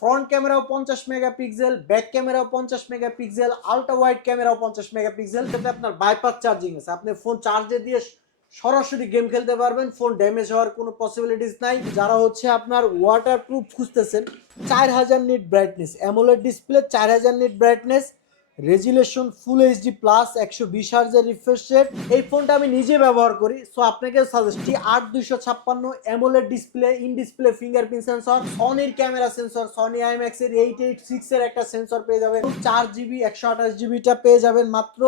Front ক্যামেরাও পঞ্চাশ megapixel back ক্যামেরাও পঞ্চাশ মেগাপিক্সেল আলট্রা ওয়াইড ক্যামেরাও পঞ্চাশ মেগাপিক্সেল যাতে আপনার বাইপাস চার্জিং আছে। আপনি ফোন চার্জে দিয়ে সরাসরি গেম খেলতে পারবেন। ফোন ড্যামেজ হওয়ার কোনো পসিবিলিটিস নাই। যারা হচ্ছে আপনার ওয়াটার প্রুফ খুঁজতেছেন, চার হাজার নিট ব্রাইটনেস অ্যামোলেড ডিসপ্লে চার হাজার nits brightness resolution full HD plus একশো বিশ হার্জের রিফ্রেশ রেট এই ফোনটা আমি নিজে ব্যবহার করি সো আপনাকে সাজেস্ট আট দুইশো ছাপ্পান্ন AMOLED display in display fingerprint sensor সনির camera sensor Sony IMAX এর এইট এইট সিক্স এর একটা সেন্সর পেয়ে যাবেন। চার জিবি, একশো আঠাশ জিবিটা পেয়ে যাবেন মাত্র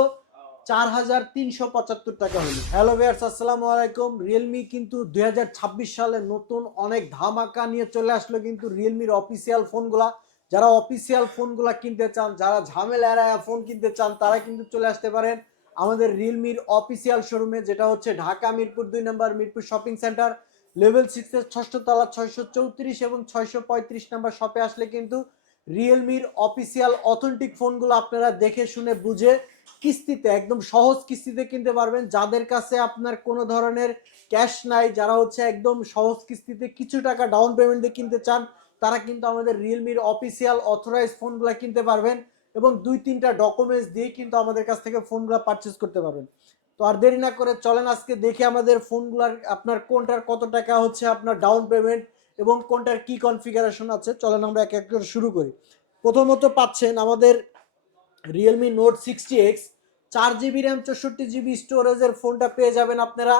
চার হাজার তিনশো পঁচাত্তর টাকা হলো। হ্যালো ভিয়ার্স আসসালামু আলাইকুম। রিয়েলমি কিন্তু দুই হাজার ছাব্বিশ সালে নতুন অনেক ধামাকা নিয়ে চলে আসলো কিন্তু রিয়েলমির অফিসিয়াল ফোনগুলা যারা অফিসিয়াল ফোনগুলা কিনতে চান, যারা ঝামেলা এড়ায় ফোন কিনতে চান, তারা কিন্তু চলে আসতে পারেন আমাদের রিয়েলমির অফিসিয়াল শোরুমে যেটা হচ্ছে ঢাকা মিরপুর দুই নম্বর মিরপুর শপিং সেন্টার লেভেল সিক্সের ষষ্ঠ তলা, ছয়শো চৌত্রিশ এবং ছয়শো পঁয়ত্রিশ নাম্বার শপে আসলে কিন্তু রিয়েলমির অফিসিয়াল অথেন্টিক ফোনগুলো আপনারা দেখে শুনে বুঝে কিস্তিতে, একদম সহজ কিস্তিতে কিনতে পারবেন। যাদের কাছে আপনার কোনো ধরনের ক্যাশ নাই, যারা হচ্ছে একদম সহজ কিস্তিতে কিছু টাকা ডাউন পেমেন্ট দিয়ে কিনতে চান তারা কিন্তু আমাদের রিয়েলমির অফিসিয়াল অথরাইজ ফোনগুলো কিনতে পারবেন এবং দুই তিনটা ডকুমেন্টস দিয়ে কিন্তু আমাদের কাছ থেকে ফোনগুলো পারচেস করতে পারবেন। তো আর দেরি না করে চলেন আজকে দেখে আমাদের ফোনগুলার আপনার কোনটার কত টাকা হচ্ছে আপনার ডাউন পেমেন্ট এবং কোনটার কি কনফিগারেশন আছে, চলেন আমরা এক এক করে শুরু করি। প্রথমত পাচ্ছেন আমাদের রিয়েলমি নোট সিক্সটি এক্স চার জিবি র্যাম চৌষট্টি জিবি স্টোরেজের ফোনটা পেয়ে যাবেন আপনারা।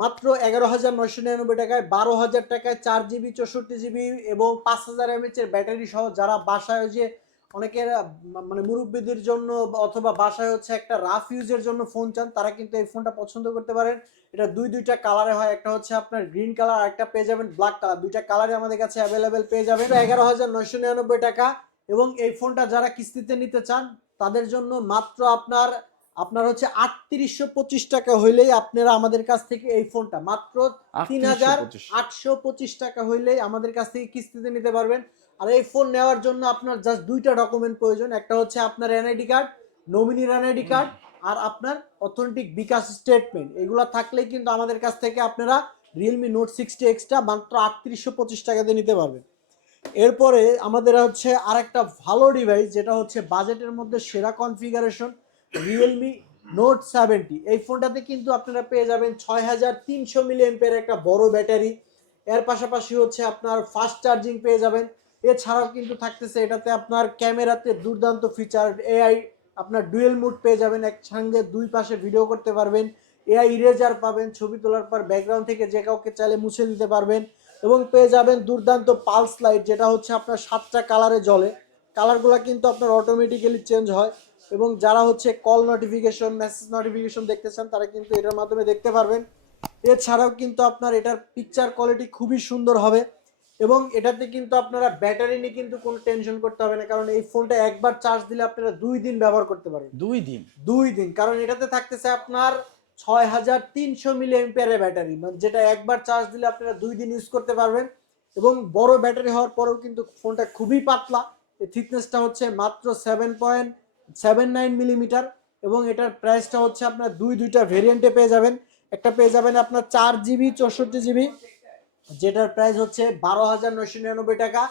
মাত্র এগারো হাজার নয়শো নিরানব্বই টাকায় বারো হাজার টাকায় চার জিবি চৌষট্টি জিবি এবং পাঁচ হাজার এমএচের ব্যাটারি সহ যারা বাসায় যে অনেকের মানে মুরব্বীদের জন্য অথবা বাসায় হচ্ছে একটা রাফ ইউজের জন্য ফোন চান, তারা কিন্তু এই ফোনটা পছন্দ করতে পারেন। এটা দুই, দুইটা কালারে হয়, একটা হচ্ছে আপনার গ্রিন কালার আর একটা পেয়ে যাবেন ব্ল্যাক কালার দুইটা কালারে আমাদের কাছে অ্যাভেলেবেল পেয়ে যাবেন। এগারো হাজার নয়শো নিরানব্বই টাকা এবং এই ফোনটা যারা কিস্তিতে নিতে চান, তাদের জন্য মাত্র আপনার আপনার হচ্ছে আটত্রিশশো পঁচিশ টাকা হইলেই আপনারা আমাদের কাছ থেকে এই ফোনটা, মাত্র তিন হাজার আটশো পঁচিশ টাকা হইলেই আমাদের কাছ থেকে কিস্তিতে নিতে পারবেন। আর এই ফোন নেওয়ার জন্য আপনার জাস্ট দুইটা ডকুমেন্ট প্রয়োজন, একটা হচ্ছে আপনার এনআইডি কার্ড নমিনির এনআইডি কার্ড আর আপনার অথেন্টিক বিকাশ স্টেটমেন্ট এগুলো থাকলেই কিন্তু আমাদের কাছ থেকে আপনারা রিয়েলমি নোট সিক্সটি এক্সটা মাত্র আটত্রিশশো পঁচিশ টাকাতে নিতে পারবেন। এরপরে আমাদের হচ্ছে আরেকটা ভালো ডিভাইস যেটা হচ্ছে বাজেটের মধ্যে সেরা কনফিগারেশন রিয়েলমি নোট সেভেন্টি এই ফোনটাতে কিন্তু আপনারা পেয়ে যাবেন ছয় হাজার তিনশো মিলি এমপের একটা বড় ব্যাটারি। এর পাশাপাশি হচ্ছে আপনার ফাস্ট চার্জিং পেয়ে যাবেন। এছাড়াও কিন্তু থাকতেছে এটাতে আপনার ক্যামেরাতে দুর্দান্ত ফিচার এআই আপনার ডুয়েল মুড পেয়ে যাবেন, একসঙ্গে দুই পাশে ভিডিও করতে পারবেন। এআই ইরেজার পাবেন, ছবি তোলার পর ব্যাকগ্রাউন্ড থেকে যে কাউকে চাইলে মুছে দিতে পারবেন। এবং পেয়ে যাবেন দুর্দান্ত পালস লাইট যেটা হচ্ছে আপনার সাতটা কালারে জ্বলে। কালারগুলো কিন্তু আপনার অটোমেটিক্যালি চেঞ্জ হয়। এবং যারা হচ্ছে কল নোটিফিকেশন মেসেজ নোটিফিকেশন দেখতে চান তারা কিন্তু এটার মাধ্যমে দেখতে পারবেন। এছাড়াও কিন্তু আপনার এটার পিকচার কোয়ালিটি খুবই সুন্দর হবে এবং এটাতে কিন্তু আপনারা ব্যাটারি নিয়ে কিন্তু কোনো টেনশন করতে হবে না কারণ এই ফোনটা একবার চার্জ দিলে আপনারা দুই দিন ব্যবহার করতে পারবেন। দুই দিন? দুই দিন কারণ এটাতে থাকতেছে আপনার ছয় হাজার তিনশো মিলি এম্পিয়ারের ব্যাটারি মানে যেটা একবার চার্জ দিলে আপনারা দুই দিন ইউজ করতে পারবেন এবং বড় ব্যাটারি হওয়ার পরেও কিন্তু ফোনটা খুবই পাতলা। এই থিকনেসটা হচ্ছে মাত্র seven point seven nine millimetre এবং এটার প্রাইসটা হচ্ছে আপনার দুই দুইটা ভেরিয়েন্টে পেয়ে যাবেন। একটা পেয়ে যাবেন আপনার চার জিবি চৌষট্টি জিবি যেটার প্রাইস হচ্ছে বারো হাজার নয়শো নিরানব্বই টাকা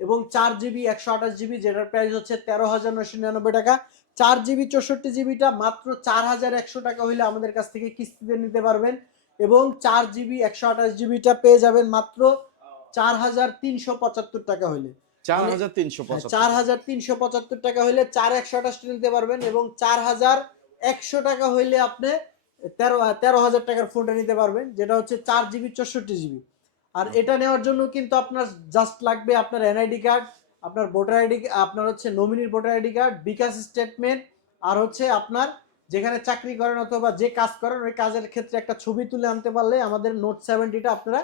এবং চার জিবি একশো আঠাশ জিবি যেটার প্রাইস হচ্ছে তেরো হাজার নয়শো নিরানব্বই টাকা। চার জিবি চৌষট্টি জিবিটা মাত্র চার হাজার একশো টাকা হইলে আমাদের কাছ থেকে কিস্তিতে নিতে পারবেন এবং চার জিবি একশো আঠাশ জিবিটা পেয়ে যাবেন মাত্র চার হাজার তিনশো পঁচাত্তর টাকা হইলে। চার মানে- হ্যাঁ, চার হাজার তিনশো পঁচাত্তর টাকা হইলে চার একশো আঠাশটা নিতে পারবেন এবং চার হাজার একশো টাকা হইলে আপনি তেরো তেরো হাজার টাকার ফোনটা নিতে পারবেন যেটা হচ্ছে চার জিবি চৌষট্টি জিবি। আর এটা নেওয়ার জন্য কিন্তু আপনার জাস্ট লাগবে আপনার এনআইডি কার্ড আপনার ভোটার আইডি আপনার হচ্ছে নমিনির voter ID card bKash statement আর হচ্ছে আপনার যেখানে চাকরি করেন অথবা যে কাজ করেন ওই কাজের ক্ষেত্রে একটা ছবি তুলে আনতে পারলে আমাদের নোট সেভেন্টিটা আপনারা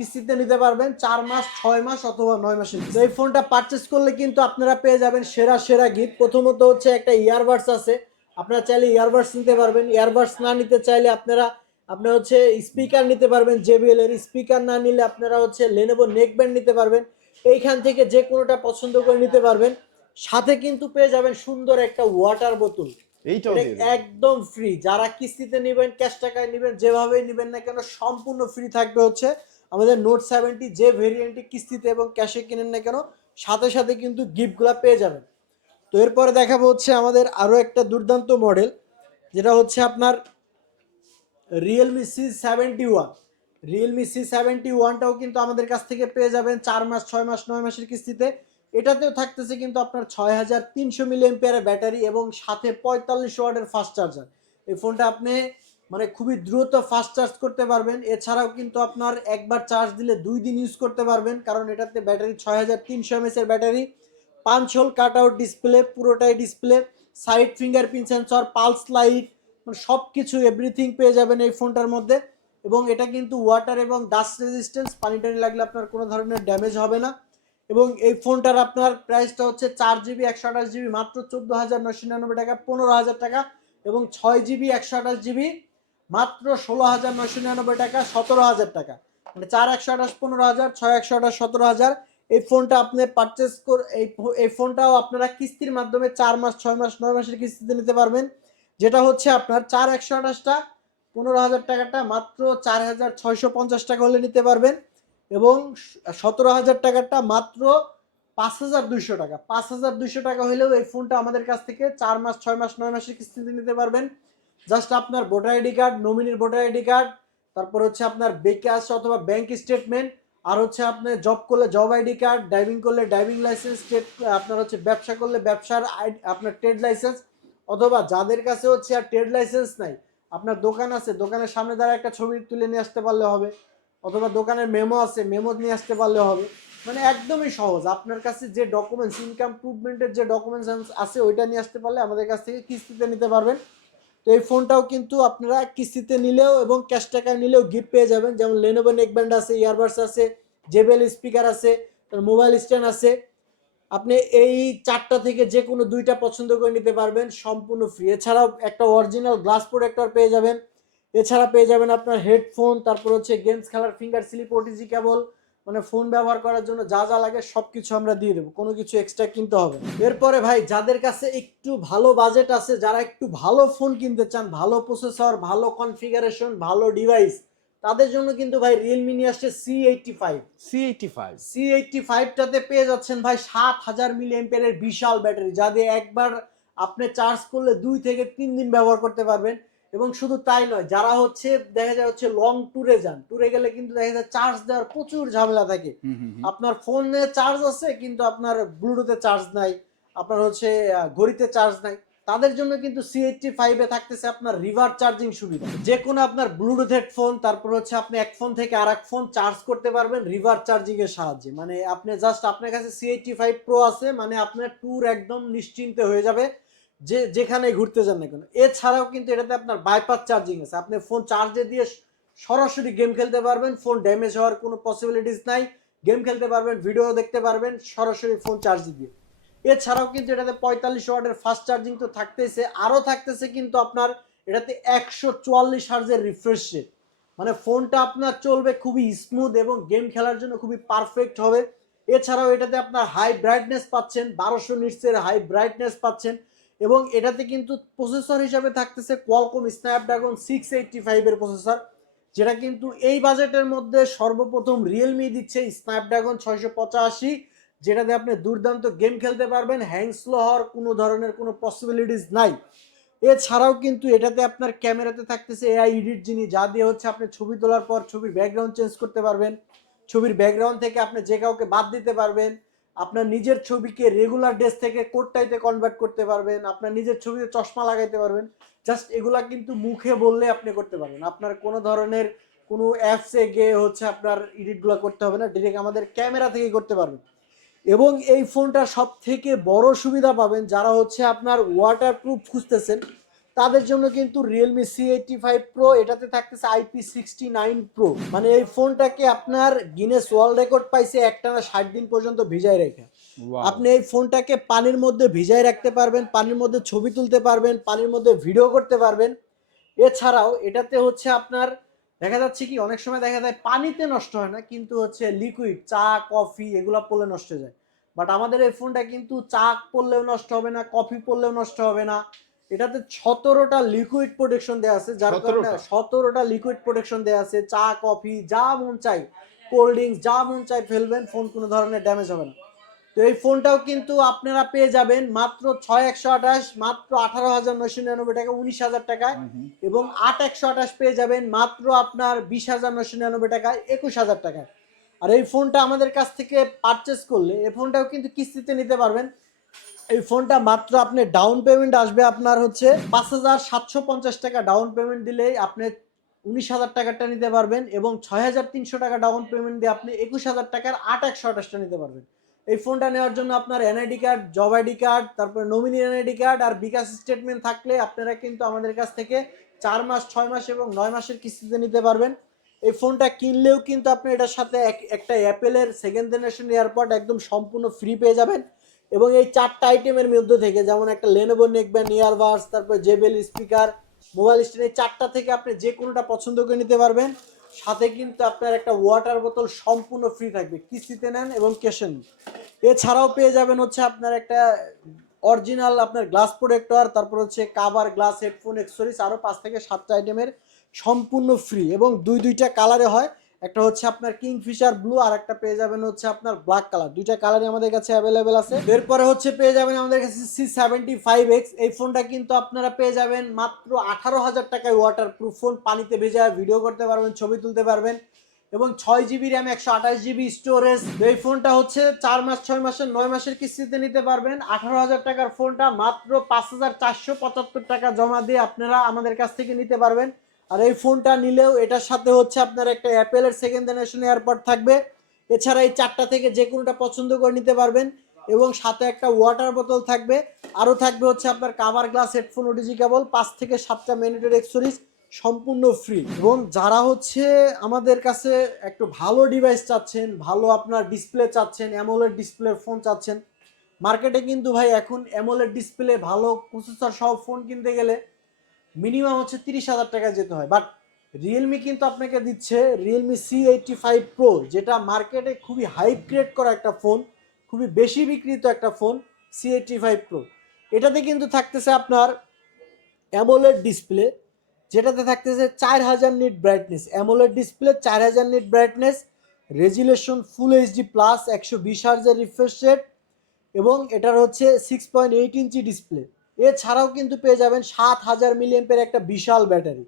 কিস্তিতে নিতে পারবেন চার মাস ছয় মাস অথবা নয় মাসের এই ফোনটা পারচেস করলে কিন্তু আপনারা পেয়ে যাবেন সেরা সেরা গিফট প্রথমত হচ্ছে একটা ইয়ারবাডস আছে। আপনারা চাইলে ইয়ারবাডস নিতে পারবেন। ইয়ারবাডস না নিতে চাইলে আপনারা আপনারা হচ্ছে স্পিকার নিতে পারবেন জেবিএল এর স্পিকার না নিলে আপনারা হচ্ছে লেনোভো নেক ব্যান্ড নিতে পারবেন। এইখান থেকে যে কোনোটা পছন্দ করে নিতে পারবেন। সাথে কিন্তু পেয়ে যাবেন সুন্দর একটা ওয়াটার বোতল একদম ফ্রি যারা কিস্তিতে নেবেন ক্যাশ টাকায় নেবেন যেভাবেই নেবেন না কেন সম্পূর্ণ ফ্রি থাকবে হচ্ছে আমাদের নোট সেভেন্টি যে ভেরিয়েন্টে কিস্তিতে এবং ক্যাশে কিনেন না কেন, সাথে সাথে কিন্তু গিফটগুলো পেয়ে যাবেন। তো এরপরে দেখাবো হচ্ছে আমাদের আরও একটা দুর্দান্ত মডেল যেটা হচ্ছে আপনার Realme C seventy one Realme C seventy ওয়ানটাও কিন্তু আমাদের কাছ থেকে পেয়ে যাবেন চার মাস, ছয় মাস, নয় মাসের কিস্তিতে। এটাতেও থাকতেছে কিন্তু আপনার ছয় হাজার তিনশো মিলি ব্যাটারি এবং সাথে পঁয়তাল্লিশ ওয়ার্ডের ফাস্ট চার্জার এই ফোনটা আপনি মানে খুবই দ্রুত ফাস্ট চার্জ করতে পারবেন। এছাড়াও কিন্তু আপনার একবার চার্জ দিলে দুই দিন ইউজ করতে পারবেন, কারণ এটাতে ব্যাটারি ছয় হাজার তিনশো এমএসের ব্যাটারি পাঁচ হোল কাট আউট ডিসপ্লে পুরোটাই display side fingerprint sensor pulse light মানে সব কিছু এভরিথিং পেয়ে যাবেন এই ফোনটার মধ্যে। এবং এটা কিন্তু ওয়াটার এবং ডাস্ট রেজিস্ট্যান্স পানি টানি লাগলে আপনার কোনো ধরনের ড্যামেজ হবে না। এবং এই ফোনটার আপনার প্রাইসটা হচ্ছে চার জিবি, একশো আঠাশ জিবি, মাত্র চোদ্দ হাজার নশো নিরানব্বই টাকা, পনেরো হাজার টাকা এবং ছয় জিবি, একশো আঠাশ জিবি মাত্র ষোলো হাজার নয়শো নিরানব্বই টাকা, সতেরো হাজার টাকা। মানে চার একশো আঠাশ, পনেরো হাজার, ছয় একশো আঠাশ, সতেরো হাজার। এই ফোনটা আপনি পারচেস করে এই এই ফোনটাও আপনারা কিস্তির মাধ্যমে চার মাস, ছয় মাস, নয় মাসের কিস্তিতে নিতে পারবেন। যেটা হচ্ছে আপনার চার একশো আঠাশটা, পনেরো হাজার টাকাটা মাত্র চার হাজার ছয়শো পঞ্চাশ টাকা হলে নিতে পারবেন। এবং সতেরো হাজার টাকাটা মাত্র পাঁচ হাজার দুইশো টাকা। পাঁচ হাজার দুইশো টাকা হলেও এই ফোনটা আমাদের কাছ থেকে চার মাস, ছয় মাস, নয় মাসের কিস্তিতে নিতে পারবেন। জাস্ট আপনার ভোটার আইডি কার্ড নমিনির ভোটার আইডি কার্ড তারপর হচ্ছে আপনার বেকাস অথবা ব্যাংক স্টেটমেন্ট আর হচ্ছে আপনার জব করলে জব আইডি কার্ড ড্রাইভিং করলে ড্রাইভিং লাইসেন্স স্টেট আপনার হচ্ছে ব্যবসা করলে ব্যবসার আপনার ট্রেড লাইসেন্স অথবা যাদের কাছে হচ্ছে আর ট্রেড লাইসেন্স নাই, আপনার দোকান আছে, দোকানের সামনে দ্বারা একটা ছবি তুলে নিয়ে আসতে পারলে হবে, অথবা দোকানের মেমো আছে মেমো নিয়ে আসতে পারলে হবে মানে একদমই সহজ। আপনার কাছে যে ডকুমেন্টস ইনকাম প্রুভমেন্টের যে ডকুমেন্টস আছে, ওইটা নিয়ে আসতে পারলে আমাদের কাছ থেকে কিস্তিতে নিতে পারবেন। তো এই ফোনটাও কিন্তু আপনারা কিস্তিতে নিলেও এবং ক্যাশ টাকায় নিলেও গিফট পেয়ে যাবেন। যেমন লেনোভো নেকব্যান্ড আছে ইয়ারবাডস আছে জেবেল স্পিকার আছে মোবাইল স্ট্যান্ড আছে। আপনি এই চারটা থেকে যে কোনো দুইটা পছন্দ করে নিতে পারবেন, সম্পূর্ণ ফ্রি এছাড়াও একটা অরিজিনাল গ্লাস প্রোটেক্টর পেয়ে যাবেন। এছাড়া পেয়ে যাবেন আপনার হেডফোন তারপর হচ্ছে গেমস খেলার ফিঙ্গার স্লিপ ওটিজি কেবল মানে ফোন ব্যবহার করার জন্য যা যা লাগে সব কিছু আমরা দিয়ে দেবো। কোনো কিছু এক্সট্রা কিনতে হবে। এরপরে ভাই যাদের কাছে একটু ভালো বাজেট আছে যারা একটু ভালো ফোন কিনতে চান ভালো প্রসেসর ভালো কনফিগারেশন ভালো ডিভাইস তাদের জন্য কিন্তু ভাই রিয়েলমি নিয়ে আসছে C eighty five C eighty five C eighty ফাইভটাতে পেয়ে যাচ্ছেন ভাই সাত হাজার মিলি এম্পিয়ারের বিশাল ব্যাটারি যা দিয়ে একবার আপনি চার্জ করলে দুই থেকে তিন দিন ব্যবহার করতে পারবেন। এবং শুধু তাই নয় যারা হচ্ছে দেখা যায় হচ্ছে লং ট্যুরে যান ট্যুরে গেলে কিন্তু দেখা যায় চার্জ দেওয়ার প্রচুর ঝামেলা থাকে। আপনার ফোনে চার্জ আছে কিন্তু আপনার ব্লুটুথে চার্জ নাই আপনার হচ্ছে ঘড়িতে চার্জ নাই। তাদের জন্য কিন্তু সি এইটটি ফাইভে থাকতেছে আপনার রিভার চার্জিং সুবিধা। যে কোনো আপনার ব্লুটুথ হেডফোন তারপর হচ্ছে আপনি এক ফোন থেকে আর এক ফোন চার্জ করতে পারবেন রিভার চার্জিং এর সাহায্যে। মানে আপনি জাস্ট আপনার কাছে সি এইটটি ফাইভ প্রো আছে মানে আপনার ট্যুর একদম নিশ্চিন্তে হয়ে যাবে। যে যেখানে ঘুরতে যান না কেন। এছাড়াও কিন্তু এটাতে আপনার বাইপাস চার্জিং আছে। আপনি ফোন চার্জে দিয়ে সরাসরি গেম খেলতে পারবেন ফোন ড্যামেজ হওয়ার কোনো পসিবিলিটিস নাই। গেম খেলতে পারবেন ভিডিও দেখতে পারবেন, সরাসরি ফোন চার্জ দিয়ে। এছাড়াও কিন্তু এটাতে পঁয়তাল্লিশ ওয়াটের ফাস্ট চার্জিং তো থাকতেছে আরও থাকতেছে কিন্তু আপনার এটাতে একশো চুয়াল্লিশ হার্জের রিফ্রেশ রেট মানে ফোনটা আপনার চলবে খুবই স্মুথ এবং গেম খেলার জন্য খুবই পারফেক্ট হবে। এছাড়াও এটাতে আপনার হাই ব্রাইটনেস পাচ্ছেন, বারোশো নিটসের হাই ব্রাইটনেস পাচ্ছেন। এবং এটাতে কিন্তু প্রসেসর হিসাবে থাকতেছে কোয়ালকম স্ন্যাপড্রাগন সিক্স এইটটি ফাইভের প্রসেসর যেটা কিন্তু এই বাজেটের মধ্যে সর্বপ্রথম রিয়েলমি দিচ্ছে স্ন্যাপড্রাগন ছয়শো পঁচাশি, যেটাতে আপনি দুর্দান্ত গেম খেলতে পারবেন হ্যাং স্লো হওয়ার কোনো ধরনের কোনো পসিবিলিটিস নাই। এছাড়াও কিন্তু এটাতে আপনার ক্যামেরাতে থাকতেছে এআই ইডিট যিনি, যা দিয়ে হচ্ছে আপনি ছবি তোলার পর ছবির ব্যাকগ্রাউন্ড চেঞ্জ করতে পারবেন, ছবির ব্যাকগ্রাউন্ড থেকে আপনি যে কাউকে বাদ দিতে পারবেন আপনার নিজের ছবিকে রেগুলার ড্রেস থেকে কোটটাইতে কনভার্ট করতে পারবেন, আপনার নিজের ছবিতে চশমা লাগাইতে পারবেন। জাস্ট এগুলা কিন্তু মুখে বললে আপনি করতে পারবেন। আপনার কোনো ধরনের কোনো অ্যাপসে গিয়ে হচ্ছে আপনার এডিটগুলো করতে হবে না ডিরেক্ট আমাদের ক্যামেরা থেকেই করতে পারবেন। এবং এই ফোনটা সব থেকে বড় সুবিধা পাবেন যারা হচ্ছে আপনার ওয়াটার প্রুফ খুঁজতেছেন। তাদের জন্য কিন্তু Realme C eighty five pro এটাতে থাকতেছে আইপি সিক্সটি নাইন প্রো মানে এই ফোনটাকে আপনার গিনেস ওয়ার্ল্ড রেকর্ড পাইছে একটানা ষাট দিন পর্যন্ত ভিজাই রেখে। আপনি এই ফোনটাকে পানির মধ্যে ভিজাই রাখতে পারবেন পানির মধ্যে ছবি তুলতে পারবেন পানির মধ্যে ভিডিও করতে পারবেন। এছাড়াও এটাতে হচ্ছে আপনার দেখা যাচ্ছে কি অনেক সময় দেখা যায় পানিতে নষ্ট হয় না কিন্তু হচ্ছে লিকুইড চা কফি এগুলো পড়লে নষ্ট হয়ে যায়। বাট আমাদের এই ফোনটা কিন্তু চা পড়লেও নষ্ট হবে না কফি পড়লেও নষ্ট হবে না। এটাতে সতেরোটা লিকুইড প্রোটেকশন দেওয়া আছে যার কারণে সতেরোটা? লিকুইড প্রোটেকশন দেওয়া আছে চা কফি যা মন চাই কোল্ড ড্রিঙ্কস যা মন চাই ফেলবেন ফোন কোনো ধরনের ড্যামেজ হবে না। তো এই ফোনটাও কিন্তু আপনারা পেয়ে যাবেন মাত্র ছয় একশো আঠাশ মাত্র আঠারো হাজার নয়শো নিরানব্বই টাকা উনিশ হাজার টাকায় এবং আট একশো আঠাশ পেয়ে যাবেন মাত্র আপনার বিশ হাজার নয়শো নিরানব্বই টাকায় একুশ হাজার টাকায় আর এই ফোনটা আমাদের কাছ থেকে পারচেস করলে এই ফোনটাও কিন্তু কিস্তিতে নিতে পারবেন। এই ফোনটা মাত্র আপনি ডাউন পেমেন্ট আসবে আপনার হচ্ছে পাঁচ হাজার সাতশো পঞ্চাশ টাকা ডাউন পেমেন্ট দিলেই আপনি উনিশ হাজার টাকারটা নিতে পারবেন এবং ছয় হাজার তিনশো টাকা ডাউন পেমেন্ট দিয়ে আপনি একুশ হাজার টাকার আট একশো আঠাশটা নিতে পারবেন। এই ফোনটা নেওয়ার জন্য আপনার NID card job ID card তারপরে নমিনি এনআইডি কার্ড আর বিকাশ স্টেটমেন্ট থাকলে আপনারা কিন্তু আমাদের কাছ থেকে চার মাস, ছয় মাস এবং নয় মাসের কিস্তিতে নিতে পারবেন। এই ফোনটা কিনলেও কিন্তু আপনি এটার সাথে এক- একটা অ্যাপেলের সেকেন্ড জেনারেশন এয়ারপড একদম সম্পূর্ণ ফ্রি পেয়ে যাবেন। এবং এই চারটা আইটেমের মধ্যে থেকে, যেমন একটা লেনোভো নেকব্যান্ড ইয়ারবাডস তারপর জেবেল স্পিকার মোবাইল স্ট্যান্ড এই চারটা থেকে আপনি যে কোনোটা পছন্দ করে নিতে পারবেন। সাথে কিন্তু আপনার একটা ওয়াটার বোতল সম্পূর্ণ ফ্রি থাকবে, কিস্তিতে নেন এবং ক্যাশে নেন। এছাড়াও পেয়ে যাবেন হচ্ছে আপনার একটা অরিজিনাল আপনার গ্লাস প্রোটেক্টর তারপর হচ্ছে কাভার গ্লাস হেডফোন এক্সেসরিজ আরও পাঁচ থেকে সাতটা আইটেমের সম্পূর্ণ ফ্রি এবং দুই দুইটা কালারে হয়। একটা হচ্ছে আপনার কিংফিশার ব্লু, আর একটা পেয়ে যাবেন হচ্ছে আপনার ব্ল্যাক কালার। দুইটা কালারই আমাদের কাছে অ্যাভেলেবেল আছে। এরপরে হচ্ছে পেয়ে যাবেন আমাদের কাছে সি সেভেন্টি ফাইভ এক্স এই ফোনটা কিন্তু আপনারা পেয়ে যাবেন মাত্র আঠারো হাজার টাকায় ওয়াটার প্রুফ ফোন পানিতে ভেজা ভিডিও করতে পারবেন, ছবি তুলতে পারবেন। এবং ছয় জিবি র্যাম একশো আঠাশ জিবি স্টোরেজ এই ফোনটা হচ্ছে চার মাস, ছয় মাসের, নয় মাসের কিস্তিতে নিতে পারবেন। আঠারো হাজার টাকার ফোনটা মাত্র পাঁচ হাজার চারশো পঁচাত্তর টাকা জমা দিয়ে আপনারা আমাদের কাছ থেকে নিতে পারবেন। আর এই ফোনটা নিলেও এটার সাথে হচ্ছে আপনার একটা অ্যাপেলের সেকেন্ড জেনারেশন এয়ারপড থাকবে। এছাড়া এই চারটা থেকে যে কোনোটা পছন্দ করে নিতে পারবেন এবং সাথে একটা ওয়াটার বোতল থাকবে। আরও থাকবে হচ্ছে আপনার cover glass headphone OTG cable পাঁচ থেকে সাতটা মিনিটের এক্সরিজ সম্পূর্ণ ফ্রি এবং যারা হচ্ছে আমাদের কাছে একটু ভালো ডিভাইস চাচ্ছেন, ভালো আপনার ডিসপ্লে চাচ্ছেন অ্যামোলেড ডিসপ্লের ফোন চাচ্ছেন মার্কেটে কিন্তু ভাই এখন অ্যামোলেড ডিসপ্লে ভালো প্রসেসর সব ফোন কিনতে গেলে মিনিমাম হচ্ছে তিরিশ হাজার টাকা যেতে হয়। বাট রিয়েলমি কিন্তু আপনাকে দিচ্ছে Realme C eighty five pro যেটা মার্কেটে খুবই হাই ক্রিয়েট করা একটা ফোন খুবই বেশি বিক্রিত একটা phone C eighty five pro এটাতে কিন্তু থাকতেছে আপনার অ্যামোলেড ডিসপ্লে যেটাতে থাকতেছে চার হাজার নিট ব্রাইটনেস অ্যামোলেড ডিসপ্লে চার হাজার nits brightness resolution full HD plus একশো বিশ হার্জের রিফ্রেশ রেট এবং এটার হচ্ছে six point eight inch display এছাড়াও কিন্তু পেয়ে যাবেন সাত হাজার মিলিয়ামের একটা বিশাল ব্যাটারি,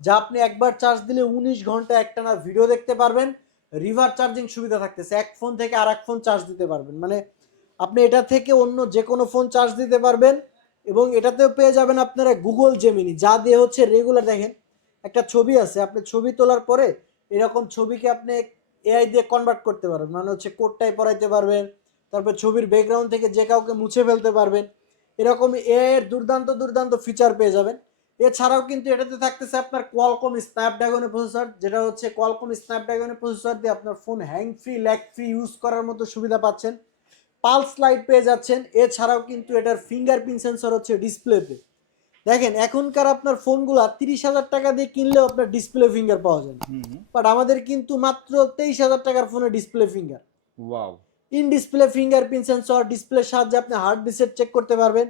যা আপনি একবার চার্জ দিলে উনিশ ঘণ্টা একটানা ভিডিও দেখতে পারবেন রিভার চার্জিং সুবিধা থাকতেছে, এক ফোন থেকে আর এক ফোন চার্জ দিতে পারবেন। মানে আপনি এটা থেকে অন্য যে কোনো ফোন চার্জ দিতে পারবেন এবং এটাতেও পেয়ে যাবেন আপনারা গুগল জেমিনি যা দিয়ে হচ্ছে রেগুলার দেখেন, একটা ছবি আছে, আপনি ছবি তোলার পরে এরকম ছবিকে আপনি এআই দিয়ে কনভার্ট করতে পারবেন মানে হচ্ছে কোডটাই পড়াইতে পারবেন, তারপর ছবির ব্যাকগ্রাউন্ড থেকে যে কাউকে মুছে ফেলতে পারবেন এরকম এর দুর্দান্ত দুর্দান্ত ফিচার পেয়ে যাবেন। এছাড়াও কিন্তু এটাতে থাকতেছে আপনার কোয়ালকম স্ন্যাপড্রাগনের প্রসেসর যেটা হচ্ছে কোয়ালকম স্ন্যাপড্রাগনের প্রসেসর দিয়ে আপনার phone hang free lag free use করার মতো সুবিধা পাচ্ছেন। পালস লাইট পেয়ে যাচ্ছেন এছাড়াও কিন্তু এটার ফিঙ্গারপ্রিন্ট সেন্সর হচ্ছে ডিসপ্লেতে দেখেন এখনকার আপনার ফোনগুলো তিরিশ হাজার টাকা দিয়ে কিনলেও আপনার ডিসপ্লে ফিঙ্গার পাওয়া যায় বাট আমাদের কিন্তু মাত্র তেইশ হাজার টাকার ফোনে display finger wow in display fingerprint sensor ডিসপ্লের সাহায্যে আপনি হার্ড ডিসেট চেক করতে পারবেন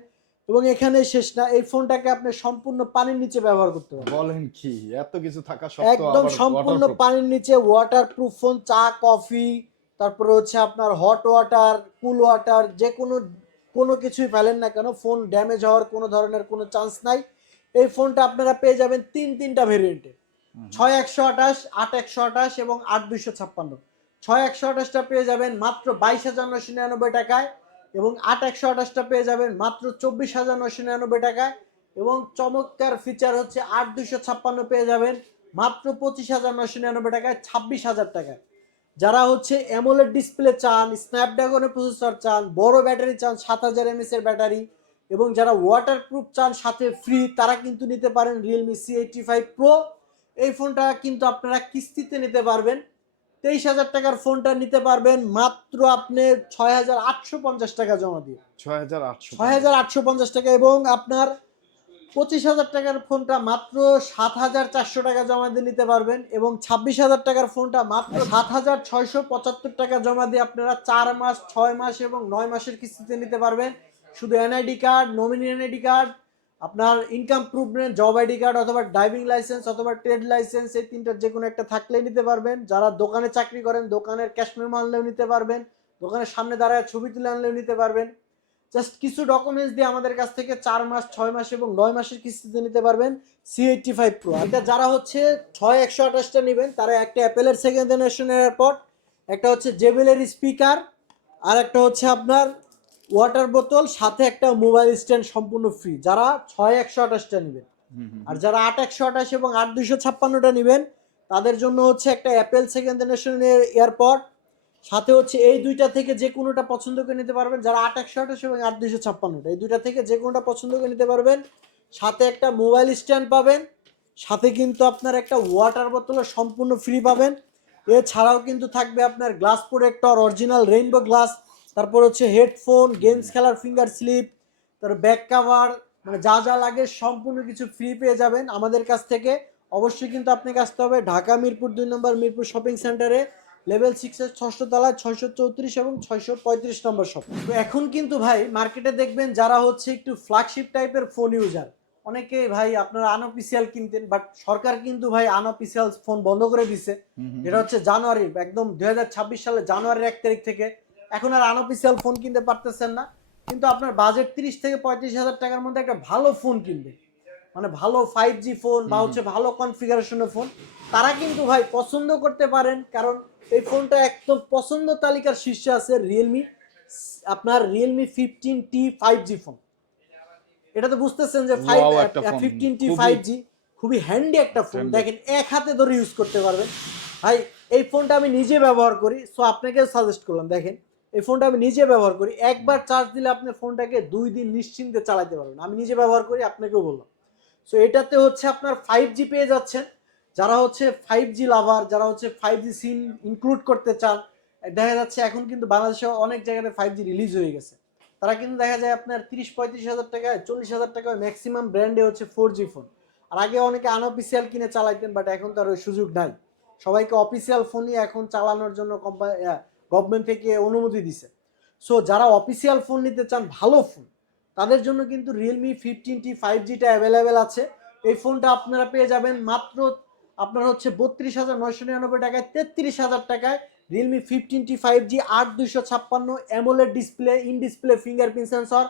এবং এখানে শেষ না এই ফোনটাকে আপনি সম্পূর্ণ পানির নিচে ব্যবহার করতে পারবেন। বলেন কি এত কিছু থাকা সত্ত্বেও একদম সম্পূর্ণ পানির নিচে ওয়াটার প্রুফ ফোন চা কফি তারপরে হচ্ছে আপনার হট ওয়াটার কুল ওয়াটার যে কোনো কোনো কিছুই ফেলেন না কেন ফোন ড্যামেজ হওয়ার কোনো ধরনের কোনো চান্স নাই। এই ফোনটা আপনারা পেয়ে যাবেন তিন তিনটা ভেরিয়েন্টে ছয় একশো আঠাশ আট একশো আঠাশ এবং আট দুইশো ছাপ্পান্ন। ছয় একশো আঠাশটা পেয়ে যাবেন মাত্র বাইশ হাজার নশো নিরানব্বই টাকায় এবং আট একশো আঠাশটা পেয়ে যাবেন মাত্র চব্বিশ হাজার নশো নিরানব্বই টাকায় এবং চমৎকার ফিচার হচ্ছে আট দুইশো ছাপ্পান্ন পেয়ে যাবেন মাত্র পঁচিশ হাজার নশো নিরানব্বই টাকায় ছাব্বিশ হাজার টাকায়। যারা হচ্ছে অ্যামোলেড ডিসপ্লে চান স্ন্যাপড্রাগনের প্রসেসর চান, বড় ব্যাটারি চান, সাত হাজার এমএস এর ব্যাটারি এবং যারা ওয়াটার প্রুফ চান সাথে ফ্রি তারা কিন্তু নিতে পারেন Realme C eighty five pro এই ফোনটা কিন্তু আপনারা কিস্তিতে নিতে পারবেন। তেইশ হাজার টাকার ফোনটা নিতে পারবেন মাত্র আপনি ছয় হাজার আটশো পঞ্চাশ টাকা জমা দিয়ে। ছয় হাজার আটশো ছয় হাজার আটশো পঞ্চাশ টাকা এবং আপনার পঁচিশ হাজার টাকার ফোনটা মাত্র সাত হাজার চারশো টাকা জমা দিয়ে নিতে পারবেন এবং ছাব্বিশ হাজার টাকার ফোনটা মাত্র সাত হাজার ছয়শো পঁচাত্তর টাকা জমা দিয়ে আপনারা চার মাস ছয় মাস এবং নয় মাসের কিস্তিতে নিতে পারবেন। শুধু NID card nominee NID card আপনার ইনকাম প্রুফমেন্ট জব আইডি কার্ড অথবা ড্রাইভিং লাইসেন্স অথবা ট্রেড লাইসেন্স এই তিনটার যে কোনো একটা থাকলেই নিতে পারবেন। যারা দোকানে চাকরি করেন, দোকানের ক্যাশ মেমো আনলেও নিতে পারবেন। দোকানের সামনে দাঁড়ায় ছবি তুলে আনলেও নিতে পারবেন। জাস্ট কিছু ডকুমেন্টস দিয়ে আমাদের কাছ থেকে চার মাস, ছয় মাস এবং নয় মাসের কিস্তিতে নিতে পারবেন। সি এইটটি ফাইভ প্রো এটা যারা হচ্ছে ছয়, একশো আঠাশটা নেবেন, তারা একটা অ্যাপেলের সেকেন্ড জেনারেশন এয়ারপড একটা হচ্ছে জেবেলের স্পিকার আর একটা হচ্ছে আপনার ওয়াটার বোতল সাথে একটা মোবাইল স্ট্যান্ড সম্পূর্ণ ফ্রি যারা ছয় একশো আঠাশটা নেবেন। আর যারা আট একশো আঠাশ এবং আট দুইশো ছাপ্পান্নটা নেবেন তাদের জন্য হচ্ছে একটা অ্যাপেল সেকেন্ড জেনারেশনের এয়ারপড সাথে হচ্ছে এই দুইটা থেকে যে কোনোটা পছন্দ করে নিতে পারবেন যারা আট একশো আঠাশ এবং আট দুইশো ছাপ্পান্নটা এই দুইটা থেকে যে কোনোটা পছন্দ করে নিতে পারবেন সাথে একটা মোবাইল স্ট্যান্ড পাবেন সাথে কিন্তু আপনার একটা ওয়াটার বোতলও সম্পূর্ণ ফ্রি পাবেন। এছাড়াও কিন্তু থাকবে আপনার glass protector original rainbow glass তারপর হচ্ছে হেডফোন গেমস খেলার ফিঙ্গার স্লিপ তারপর ব্যাক কাভার মানে যা যা লাগে সম্পূর্ণ কিছু ফ্রি পেয়ে যাবেন আমাদের কাছ থেকে। অবশ্যই কিন্তু আপনাকে আসতে হবে ঢাকা মিরপুর দুই নম্বর মিরপুর শপিং সেন্টারে লেভেল সিক্সের ষষ্ঠ তলায় ছয়শো চৌত্রিশ এবং ছয়শো পঁয়ত্রিশ নম্বর শপ তো এখন কিন্তু ভাই মার্কেটে দেখবেন যারা হচ্ছে একটু ফ্ল্যাগশিপ টাইপের ফোন ইউজার অনেকে ভাই আপনারা আনঅফিসিয়াল কিনতেন বাট সরকার কিন্তু ভাই আনঅফিসিয়াল ফোন বন্ধ করে দিছে। এটা হচ্ছে জানুয়ারির একদম দুই হাজার ছাব্বিশ সালে জানুয়ারির এক তারিখ থেকে। এখন আর আনঅফিসিয়াল ফোন কিনতে পারতেছেন না। কিন্তু আপনার বাজেট তিরিশ থেকে পঁয়ত্রিশ হাজার টাকার মধ্যে একটা ভালো ফোন কিনবে। মানে ভালো ফাইভ জি ফোন বা হচ্ছে ভালো কনফিগারেশনের ফোন তারা কিন্তু ভাই পছন্দ করতে পারেন কারণ এই ফোনটা একদম পছন্দ তালিকার শীর্ষে আছে রিয়েলমি আপনার Realme fifteen T five G phone এটা তো বুঝতেছেন যে five fifteen T five G খুবই হ্যান্ডি একটা ফোন দেখেন এক হাতে ধরে ইউজ করতে পারবেন। ভাই এই ফোনটা আমি নিজে ব্যবহার করি সো আপনাকে সাজেস্ট করলাম দেখেন। এই ফোনটা আমি নিজে ব্যবহার করি। একবার চার্জ দিলে আপনি ফোনটাকে দুই দিন নিশ্চিন্তে চালাতে পারবেন। আমি নিজে ব্যবহার করি, আপনাকেও বললাম। সো এটাতে হচ্ছে আপনার ফাইভ জি পেয়ে যাচ্ছেন। যারা হচ্ছে ফাইভ জি লাভার যারা হচ্ছে ফাইভ জি সিম ইনক্লুড করতে চান, দেখা যাচ্ছে এখন কিন্তু বাংলাদেশে অনেক জায়গাতে ফাইভ জি রিলিজ হয়ে গেছে। তারা কিন্তু দেখা যায় আপনার তিরিশ, পঁয়ত্রিশ হাজার টাকায়, চল্লিশ হাজার টাকায় ম্যাক্সিমাম ব্র্যান্ডে হচ্ছে ফোর জি ফোন আর আগে অনেকে আনঅফিসিয়াল কিনে চালাইতেন বাট এখন তার ওই সুযোগ নাই। সবাইকে অফিসিয়াল ফোনই এখন চালানোর জন্য কোম্পানি গভর্নমেন্ট থেকে অনুমতি দিছে। সো যারা অফিসিয়াল ফোন নিতে চান, ভালো ফোন তাদের জন্য কিন্তু রিয়েলমি ফিফটিন টি ফাইভ জিটা অ্যাভেলেবেল আছে। এই ফোনটা আপনারা পেয়ে যাবেন মাত্র, আপনার হচ্ছে বত্রিশ হাজার নয়শো নিরানব্বই টাকায়, তেত্রিশ হাজার টাকায় Realme fifteen T five G আট দুইশো ছাপ্পান্ন AMOLED display in display fingerprint sensor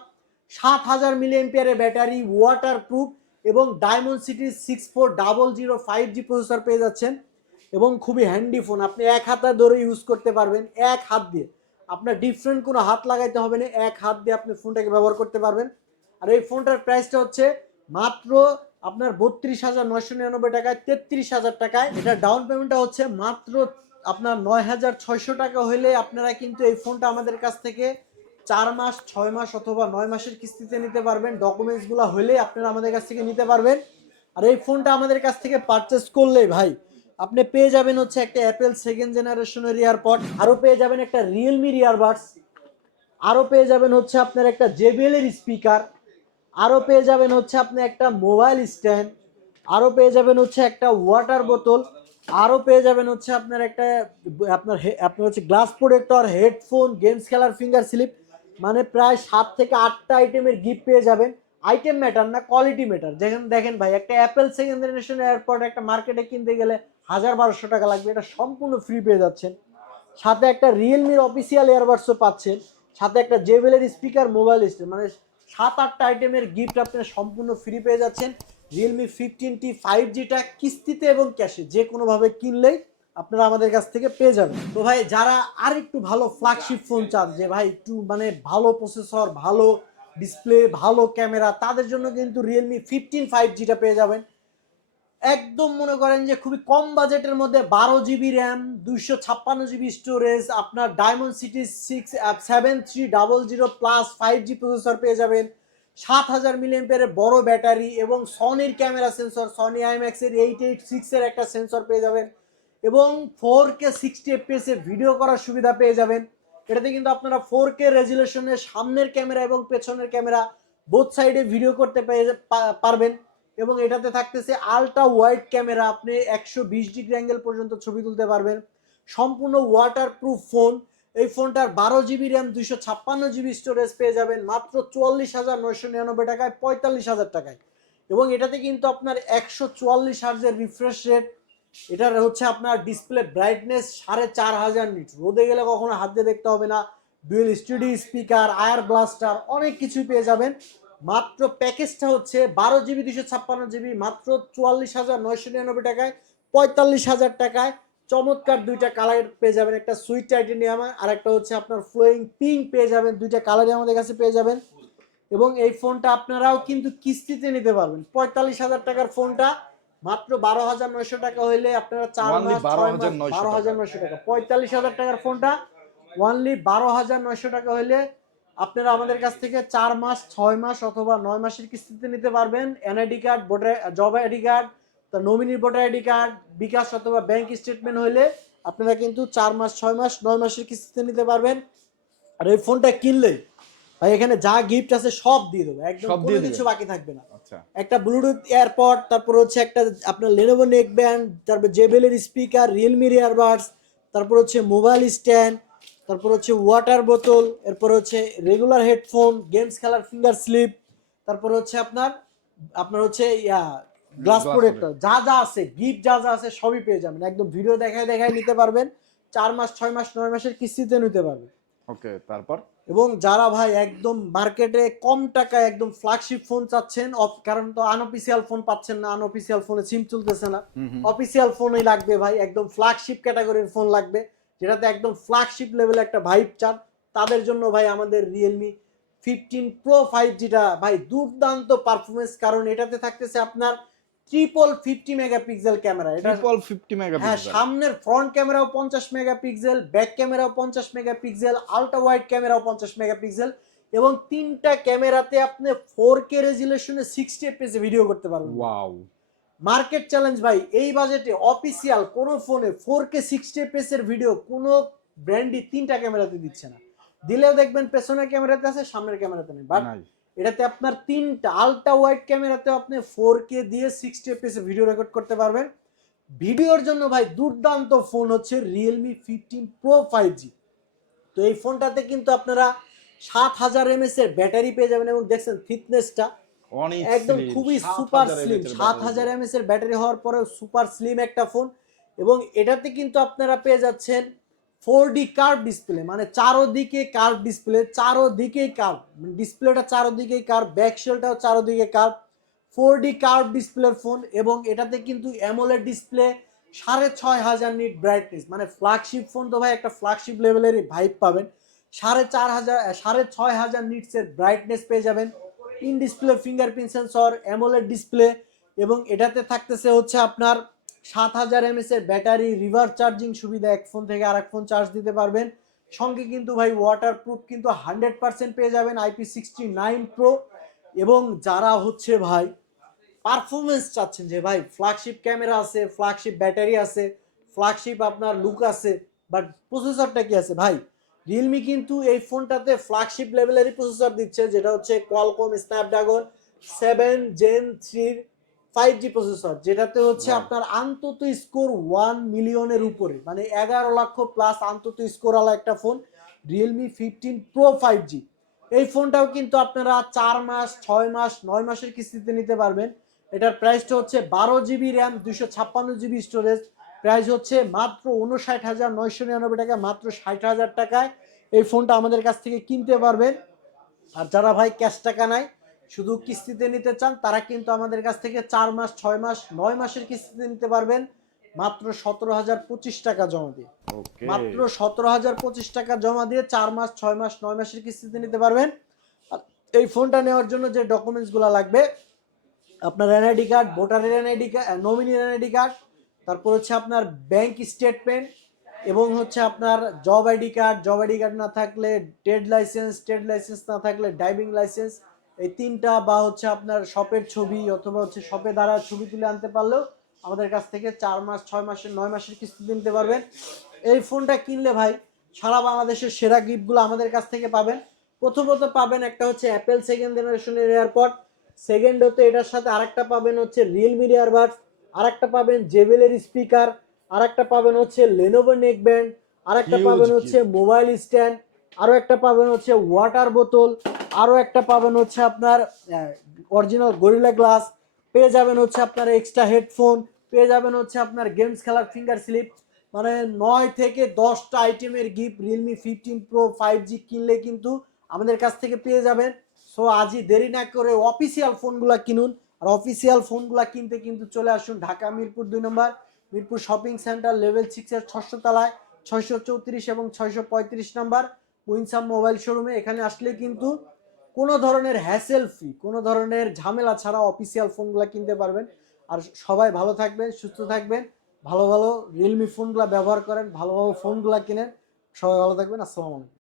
সাত হাজার মিলি এম্পিয়ারের ব্যাটারি ওয়াটার প্রুফ এবং Dimensity six four double zero five G processor পেয়ে যাচ্ছেন। এবং খুবই হ্যান্ডি ফোন আপনি এক হাতে ধরে ইউজ করতে পারবেন, এক হাত দিয়ে। আপনার ডিফারেন্ট কোনো হাত লাগাইতে হবে না, এক হাত দিয়ে আপনি ফোনটাকে ব্যবহার করতে পারবেন। আর এই ফোনটার প্রাইসটা হচ্ছে মাত্র আপনার বত্রিশ হাজার নয়শো নিরানব্বই টাকায় তেত্রিশ হাজার টাকায়। এটা ডাউন পেমেন্টটা হচ্ছে মাত্র আপনার নয় হাজার ছয়শো টাকা হলে আপনারা কিন্তু এই ফোনটা আমাদের কাছ থেকে চার মাস, ছয় মাস অথবা নয় মাসের কিস্তিতে নিতে পারবেন। ডকুমেন্টসগুলো হলে আপনারা আমাদের কাছ থেকে নিতে পারবেন। আর এই ফোনটা আমাদের কাছ থেকে পারচেস করলে ভাই আপনি পেয়ে যাবেন হচ্ছে একটা অ্যাপেল সেকেন্ড জেনারেশনের ইয়ারপড আরও পেয়ে যাবেন একটা রিয়েলমির ইয়ারবাডস আরও পেয়ে যাবেন হচ্ছে আপনার একটা জেবিএলের স্পিকার আরও পেয়ে যাবেন হচ্ছে আপনি একটা মোবাইল স্ট্যান্ড আরও পেয়ে যাবেন হচ্ছে একটা ওয়াটার বোতল আরও পেয়ে যাবেন হচ্ছে আপনার একটা, আপনার আপনার হচ্ছে গ্লাস প্রোটেক্টর হেডফোন গেমস খেলার ফিঙ্গার স্লিপ মানে প্রায় সাত থেকে আটটা আইটেমের গিফট পেয়ে যাবেন। আইটেম ম্যাটার না কোয়ালিটি ম্যাটার যেখানে দেখেন ভাই, একটা অ্যাপেল সেকেন্ড জেনারেশন এয়ারপড একটা মার্কেটে কিনতে গেলে হাজার বারোশো টাকা লাগবে। এটা সম্পূর্ণ ফ্রি পেয়ে যাচ্ছেন। সাথে একটা রিয়েলমির অফিসিয়াল এয়ারবাডসও পাচ্ছেন। সাথে একটা জেবেলের স্পিকার মোবাইল স্ট্যান্ড মানে সাত আটটা আইটেমের গিফট আপনারা সম্পূর্ণ ফ্রি পেয়ে যাচ্ছেন। রিয়েলমি ফিফটিন টি ফাইভ জিটা কিস্তিতে এবং ক্যাশে যে কোনোভাবে কিনলেই আপনারা আমাদের কাছ থেকে পেয়ে যাবেন। তো ভাই, যারা আর একটু ভালো ফ্ল্যাগশিপ ফোন চান, যে ভাই একটু মানে ভালো প্রসেসর ভালো ডিসপ্লে ভালো ক্যামেরা তাদের জন্য কিন্তু রিয়েলমি ফিফটিন ফাইভ জিটা পেয়ে যাবেন। একদম মনে করেন যে খুবই কম বাজেটের মধ্যে বারো জিবি র্যাম দুইশো ছাপ্পান্ন জিবি স্টোরেজ আপনার Dimensity six seven three double zero plus five G processor পেয়ে যাবেন। সাত হাজার মিলিয়ন বড় ব্যাটারি এবং সনির ক্যামেরা সেন্সর সনি আইম্যাক্সের এইট এইট সিক্সের একটা সেন্সর পেয়ে যাবেন। এবং ফোর কে সিক্সটি এফপিএস এর ভিডিও করার সুবিধা পেয়ে যাবেন। এটাতে কিন্তু আপনারা ফোর কে রেজুলেশনের সামনের ক্যামেরা এবং পেছনের ক্যামেরা বোথ সাইডে ভিডিও করতে পারবেন। এবং এটাতে থাকতেছে আলট্রা ওয়াইড ক্যামেরা আপনি একশো বিশ ডিগ্রি অ্যাঙ্গেল পর্যন্ত ছবি তুলতে পারবেন। সম্পূর্ণ ওয়াটার প্রুফ ফোন এই ফোনটার বারো জিবি র্যাম দুইশো ছাপ্পান্ন জিবি স্টোরেজ পেয়ে যাবেন, মাত্র চুয়াল্লিশ হাজার নয়শো নিরানব্বই টাকায় পঁয়তাল্লিশ হাজার টাকায়। এবং এটাতে কিন্তু আপনার একশো চুয়াল্লিশ হার্জের রিফ্রেশ রেট এটার হচ্ছে আপনার ডিসপ্লে ব্রাইটনেস সাড়ে চার হাজার নিট রোদে গেলে কখনো হাত দিয়ে দেখতে হবে না। Dual stereo speaker air blaster অনেক কিছু পেয়ে যাবেন। মাত্র প্যাকেজটা হচ্ছে বারো জিবি দুশো ছাপ্পান্ন জিবি মাত্র চুয়াল্লিশ হাজার নয়শো নিরানব্বই টাকায়, পঁয়তাল্লিশ হাজার টাকায়। চমৎকার দুইটা কালার পেয়ে যাবেন। একটা সুইট টাইটেনিয়াম আর একটা হচ্ছে আপনার ফ্লোয়িং পিঙ্ক পেয়ে যাবেন। দুইটা কালারই আমাদের কাছে পেয়ে যাবেন। এবং এই ফোনটা আপনারাও কিন্তু কিস্তিতে নিতে পারবেন। পঁয়তাল্লিশ হাজার টাকার ফোনটা মাত্র বারো হাজার নয়শো টাকা হইলে আপনারা চার মাস ছয় মাস 12,900 বারো হাজার নয়শো টাকা। পঁয়তাল্লিশ হাজার টাকার ফোনটা ওয়ানলি বারো হাজার নয়শো টাকা হইলে আপনারা আমাদের কাছ থেকে চার মাস ছয় মাস অথবা নয় মাসের কিস্তিতে নিতে পারবেন। NID card voter job ID card তো nominee voter ID card bKash অথবা ব্যাংক স্টেটমেন্ট হইলে আপনারা কিন্তু চার মাস ছয় মাস নয় মাসের কিস্তিতে নিতে পারবেন। আর এই ফোনটা কিনলে ভাই এখানে যা গিফট আছে সব দিয়ে দেবো একদম কোনো কিছু বাকি থাকবে না। আচ্ছা। একটা ব্লুটুথ এয়ারপড তারপর হচ্ছে একটা আপনার লেনোভো নেক ব্যান্ড তারপর জেবেলের স্পিকার রিয়েলমির ইয়ারবাডস তারপর হচ্ছে মোবাইল স্ট্যান্ড তারপর হচ্ছে ওয়াটার বোতল এরপর হচ্ছে রেগুলার হেডফোন গেমস খেলার ফিঙ্গার স্লিপ তারপর হচ্ছে আপনার আপনার হচ্ছে ইয়া গ্লাস প্রোটেক্টর যা যা আছে গিফট যা যা আছে সবই পেয়ে যাবেন। একদম ভিডিও দেখায় দেখায় নিতে পারবেন চার মাস ছয় মাস নয় মাসের কিস্তিতে নিতে পারবেন। ওকে তারপর? এবং যারা ভাই একদম মার্কেটে কম টাকায় একদম ফ্ল্যাগশিপ ফোন চাচ্ছেন কারণ তো আনঅফিসিয়াল ফোন পাচ্ছেন না আনঅফিসিয়াল ফোনে সিম চলতেছে না। অফিসিয়াল ফোনই লাগবে ভাই একদম ফ্ল্যাগশিপ ক্যাটাগরির ফোন লাগবে যেটাতে একদম ফ্ল্যাগশিপ লেভেলে একটা ভাইব চান তাদের জন্য ভাই আমাদের রিয়েলমি ফিফটিন প্রো ফাইভ জিটা ভাই দুর্দান্ত পারফরমেন্স কারণ এটাতে থাকতেছে আপনার ট্রিপল ফিফটি মেগাপিক্সেল ক্যামেরা এটা ট্রিপল ফিফটি হ্যাঁ মেগাপিক্সেল সামনের ফ্রন্ট ক্যামেরাও পঞ্চাশ মেগাপিক্সেল ব্যাক ক্যামেরাও পঞ্চাশ মেগাপিক্সেল আলট্রা ওয়াইড ক্যামেরাও পঞ্চাশ মেগাপিক্সেল এবং তিনটা ক্যামেরাতে আপনি ফোর কে রেজুলেশনে সিক্সটি এফপিএস ভিডিও করতে পারবেন। ওয়াও মার্কেট চ্যালেঞ্জ ভাই এই বাজেটে অফিসিয়াল কোনো ফোনে ফোর কে সিক্সটি এফপিএস এর ভিডিও কোনো ব্র্যান্ডই তিনটা ক্যামেরাতে দিচ্ছে না। দিলেও দেখবেন পেছনের ক্যামেরাতে আছে সামনের ক্যামেরাতে নেই। বাট এটাতে আপনার তিনটা আলট্রা ওয়াইড ক্যামেরাতে আপনি ফোর কে দিয়ে সিক্সটি এফপিএস ভিডিও রেকর্ড করতে পারবেন। ভিডিওর জন্য ভাই দুর্দান্ত ফোন হচ্ছে Realme fifteen pro five G তো এই ফোনটাতে কিন্তু আপনারা সাত হাজার এমএস এর ব্যাটারি পেয়ে যাবেন এবং দেখছেন থিকনেসটা অনেক একদম খুবই সুপার স্লিম সাত হাজার। এমএস এর ব্যাটারি হওয়ার পরেও সুপার স্লিম একটা ফোন এবং এটাতে কিন্তু আপনারা পেয়ে যাচ্ছেন ফোর ডি কার্ভ ডিসপ্লে মানে চারোদিকে কার্ভ ডিসপ্লে চারোদিকেই কার্ভ ডিসপ্লেটা চারোদিকেই কার্ভ ব্যাকশেলটাও চারোদিকে কার্ভ ফোর ডি কার্ভ ডিসপ্লের ফোন এবং এটাতে কিন্তু অ্যামোলেড ডিসপ্লে, সাড়ে ছয় হাজার নিট ব্রাইটনেস মানে ফ্ল্যাগশিপ ফোন তো ভাই একটা ফ্ল্যাগশিপ লেভেলেরই ভাইব পাবেন, সাড়ে চার হাজার সাড়ে ছয় হাজার নিটসের ব্রাইটনেস পেয়ে যাবেন in display fingerprint sensor AMOLED display এবং এটাতে থাকতেছে হচ্ছে আপনার সাত হাজার এমএস এর ব্যাটারি, রিভার চার্জিং সুবিধা, এক ফোন থেকে আরেক ফোন চার্জ দিতে পারবেন। সঙ্গে কিন্তু ভাই ওয়াটার প্রুফ কিন্তু হান্ড্রেড পার্সেন্ট পেয়ে যাবেন আইপি সিক্সটি নাইন প্রো এবং যারা হচ্ছে ভাই পারফরমেন্স চাচ্ছেন যে ভাই ফ্ল্যাগশিপ ক্যামেরা আছে ফ্ল্যাগশিপ ব্যাটারি আছে ফ্ল্যাগশিপ আপনার লুক আছে বাট প্রসেসরটা কি আছে ভাই? রিয়েলমি কিন্তু এই ফোনটাতে ফ্ল্যাগশিপ লেভেলেরই প্রসেসর দিচ্ছে, যেটা হচ্ছে কোয়ালকম স্ন্যাপড্রাগন সেভেন জেন থ্রির ফাইভ জি প্রসেসর যেটাতে হচ্ছে আপনার আন্তত স্কোর ওয়ান মিলিয়নের উপরে। মানে এগারো লক্ষ প্লাস অন্তত স্কোরওয়ালা একটা phone Realme fifteen pro five G এই ফোনটাও কিন্তু আপনারা চার মাস ছয় মাস নয় মাসের কিস্তিতে নিতে পারবেন। এটার প্রাইসটা হচ্ছে বারো জিবি র্যাম দুশো ছাপ্পান্ন জিবি স্টোরেজ প্রাইস হচ্ছে মাত্র উনষাট হাজার নয়শো নিরানব্বই টাকা মাত্র ষাট হাজার টাকায় এই ফোনটা আমাদের কাছ থেকে কিনতে পারবেন। আর যারা ভাই ক্যাশ টাকা নাই শুধু কিস্তিতে নিতে চান তারা কিন্তু আমাদের কাছ থেকে চার মাস ছয় মাস নয় মাসের কিস্তিতে নিতে পারবেন। মাত্র সতেরো হাজার পঁচিশ টাকা জমা দিয়ে। মাত্র সতেরো হাজার পঁচিশ টাকা জমা দিয়ে চার মাস ছয় মাস নয় মাসের কিস্তিতে নিতে পারবেন। এই ফোনটা নেওয়ার জন্য যে ডকুমেন্টসগুলো লাগবে আপনার এনআইডি কার্ড ভোটারের এনআইডি কার্ড নমিনির এনআইডি কার্ড তারপর হচ্ছে আপনার ব্যাংক স্টেটমেন্ট এবং হচ্ছে আপনার job ID card. Job ID card না থাকলে ট্রেড লাইসেন্স ট্রেড লাইসেন্স না থাকলে ড্রাইভিং লাইসেন্স এই তিনটা বা হচ্ছে আপনার শপের ছবি অথবা হচ্ছে শপে দ্বারা ছবি তুলে আনতে পারলেও আমাদের কাছ থেকে চার মাস ছয় মাসের নয় মাসের কিস্তি নিতে পারবেন। এই ফোনটা কিনলে ভাই সারা বাংলাদেশের সেরা গিফটগুলো আমাদের কাছ থেকে পাবেন। প্রথমত পাবেন একটা হচ্ছে অ্যাপেল সেকেন্ড জেনারেশনের এয়ারপড সেকেন্ড হতে এটার সাথে আরেকটা পাবেন হচ্ছে রিয়েলমির এয়ারবাডস আরেকটা পাবেন জেবেলের স্পিকার আরেকটা পাবেন হচ্ছে লেনোভো নেক ব্যান্ড আরেকটা পাবেন হচ্ছে মোবাইল স্ট্যান্ড আরও একটা পাবেন হচ্ছে ওয়াটার বোতল আরও একটা পাবেন হচ্ছে আপনার অরিজিনাল গরিলা গ্লাস পেয়ে যাবেন হচ্ছে আপনার এক্সট্রা হেডফোন পেয়ে যাবেন হচ্ছে আপনার গেমস খেলার ফিঙ্গার স্লিপ মানে নয় থেকে দশটা আইটেমের gift Realme fifteen pro five G কিনলে কিন্তু আমাদের কাছ থেকে পেয়ে যাবেন। সো আজই দেরি না করে অফিসিয়াল ফোনগুলা কিনুন। আর অফিসিয়াল ফোনগুলা কিনতে কিন্তু চলে আসুন ঢাকা মিরপুর দুই নম্বর, মিরপুর শপিং সেন্টার লেভেল সিক্সের ছশো তলায়, ছয়শো চৌত্রিশ এবং ছয়শো পঁয়ত্রিশ নাম্বার। উইনসাম মোবাইল শোরুমে, এখানে আসলে কিন্তু কোনো ধরনের হ্যাসেল ফ্রি কোনো ধরনের ঝামেলা ছাড়া অফিসিয়াল ফোনগুলো কিনতে পারবেন। আর সবাই ভালো থাকবেন, সুস্থ থাকবেন, ভালো ভালো রিয়েলমি ফোনগুলো ব্যবহার করেন, ভালো ভালো ফোনগুলো কিনেন। সবাই ভালো থাকবেন, আসসালামু আলাইকুম।